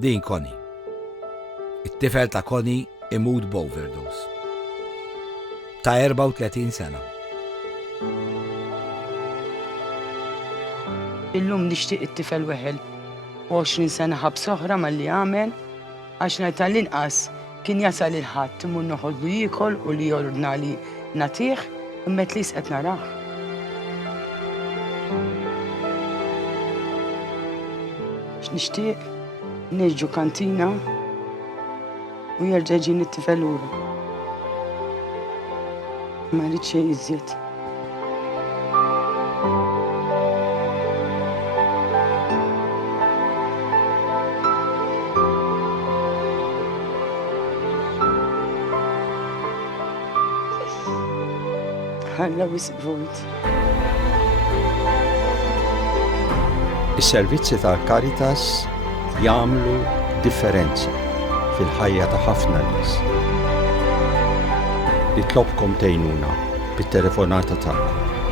Din Connie. It-tifel ta' Connie imut b'overdose. Ta' 34 sena. Illum nixtieq it-tifel weħel 20 sena ħabs oħra malli għamel għax ngħid tal-inqas kien jasal il-ħadd imur noħodlu jiekol u li jordna li nagħtih imma li qed narah. Nixtieq nerġu kantina u jerġa' ġini t-tifel lura. Ma rridx xejn iżjed. Ħalla wisq vojt. Is-servizzi tal-Caritas jagħmlu differenza fil-ħajja ta' ħafna nies. Nitlobkom tgħinuna bit-telefonata tagħkom